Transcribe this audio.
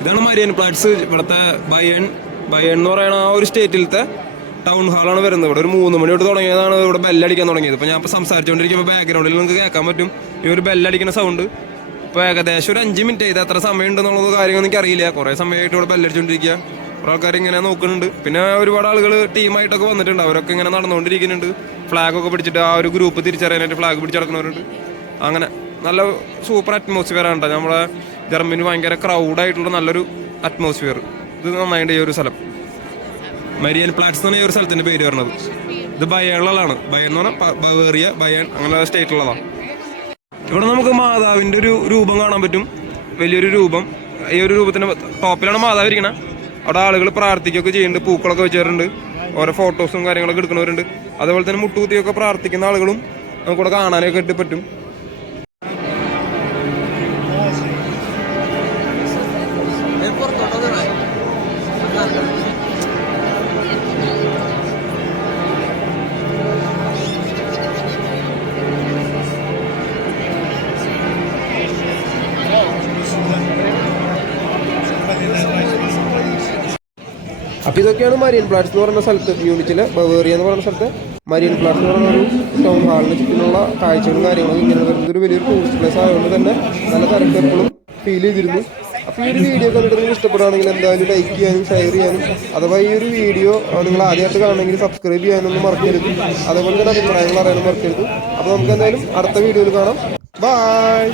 ഇതാണ് മരിയൻ പ്ലാറ്റ്സ്. ഇവിടുത്തെ ബയൺ എന്ന് പറയുന്ന ആ ഒരു സ്റ്റേറ്റിലത്തെ ടൗൺ ഹാളാണ് വരുന്നത്. ഇവിടെ ഒരു 3 മണി തൊട്ട് തുടങ്ങിയതാണ് ഇവിടെ ബെല്ലടിക്കാൻ തുടങ്ങിയത്. ഇപ്പോൾ ഞാൻ ഇപ്പോൾ സംസാരിച്ചുകൊണ്ടിരിക്കുമ്പോൾ ബാക്ക്ഗ്രൗണ്ടിൽ നിങ്ങൾക്ക് കേൾക്കാൻ പറ്റും ഈ ഒരു ബെല്ലടിക്കുന്ന സൗണ്ട്. ഇപ്പോൾ ഏകദേശം ഒരു 5 മിനിറ്റ് ചെയ്ത് എത്ര സമയം ഉണ്ടെന്നുള്ളത് കാര്യമൊന്നും എനിക്കറിയില്ല. കുറേ സമയമായിട്ട് ഇവിടെ ബെല്ലടിച്ചുകൊണ്ടിരിക്കുക. കുറേ ആൾക്കാർ ഇങ്ങനെ നോക്കുന്നുണ്ട്. പിന്നെ ഒരുപാട് ആളുകൾ ടീമായിട്ടൊക്കെ വന്നിട്ടുണ്ട്. അവരൊക്കെ ഇങ്ങനെ നടന്നുകൊണ്ടിരിക്കുന്നുണ്ട്. ഫ്ലാഗൊക്കെ പിടിച്ചിട്ട് ആ ഒരു ഗ്രൂപ്പ് തിരിച്ചറിയാനായിട്ട് ഫ്ലാഗ് പിടിച്ച് നടക്കുന്നവരുണ്ട്. അങ്ങനെ നല്ല സൂപ്പർ അറ്റ്മോസ്ഫിയർ ആണ്. നമ്മളെ ജർമ്മനി ഭയങ്കര ക്രൗഡായിട്ടുള്ള നല്ലൊരു അറ്റ്മോസ്ഫിയർ. ഇത് നന്നായിട്ട് ഈ ഒരു സ്ഥലം മരിയൻ പ്ലാറ്റ്സ് എന്നാണ് ഈ ഒരു സ്ഥലത്തിൻ്റെ പേര് വരുന്നത്. ഇത് ബയണിലാണ്. ബയൺ എന്ന് പറഞ്ഞാൽ ബവേറിയ, ബയൺ അങ്ങനെ സ്റ്റേറ്റിലുള്ളതാണ്. ഇവിടെ നമുക്ക് മാതാവിൻ്റെ ഒരു രൂപം കാണാൻ പറ്റും. വലിയൊരു രൂപം. ഈ ഒരു രൂപത്തിൻ്റെ ടോപ്പിലാണ് മാതാവ് ഇരിക്കണത്. അവിടെ ആളുകൾ പ്രാർത്ഥിക്കുകയൊക്കെ ചെയ്യുന്നുണ്ട്. പൂക്കളൊക്കെ വെച്ചിട്ടുണ്ട്. ഓരോ ഫോട്ടോസും കാര്യങ്ങളൊക്കെ എടുക്കുന്നവരുണ്ട്. അതുപോലെ തന്നെ മുട്ടുകുത്തിയൊക്കെ പ്രാർത്ഥിക്കുന്ന ആളുകളും നമുക്കിവിടെ കാണാനൊക്കെ ആയിട്ട് പറ്റും. അപ്പോൾ ഇതൊക്കെയാണ് മരിയൻ പ്ലാറ്റ്സ് എന്ന് പറയുന്ന സ്ഥലത്ത്, മ്യൂണിച്ചിലെ ബവേറിയ എന്ന് പറയുന്ന സ്ഥലത്ത് മരിയൻ പ്ലാറ്റ്സ് എന്ന് പറയുന്ന ഒരു ടൗൺ ഹാളിന് ചുറ്റിനുള്ള കാഴ്ചകളും കാര്യങ്ങളും ഇങ്ങനെ വരുന്നത് ഒരു വലിയൊരു ടൂറിസ്റ്റ് പ്ലേസ് ആയതുകൊണ്ട് തന്നെ നല്ല തിരക്ക് എപ്പോഴും ഫീൽ ചെയ്തിരുന്നു. അപ്പോൾ ഈ ഒരു വീഡിയോ കണ്ടിട്ട് നിങ്ങൾക്ക് ഇഷ്ടപ്പെടുകയാണെങ്കിൽ എന്തായാലും ലൈക്ക് ചെയ്യാനും ഷെയർ ചെയ്യാനും, അഥവാ ഈ ഒരു വീഡിയോ നിങ്ങൾ ആദ്യമായിട്ട് കാണണമെങ്കിൽ സബ്സ്ക്രൈബ് ചെയ്യാനൊന്നും മറക്കരുത്. അതുപോലെ തന്നെ അഭിപ്രായങ്ങൾ അറിയാനും മറക്കരുത്. അപ്പോൾ നമുക്ക് എന്തായാലും അടുത്ത വീഡിയോയിൽ കാണാം. ബൈ.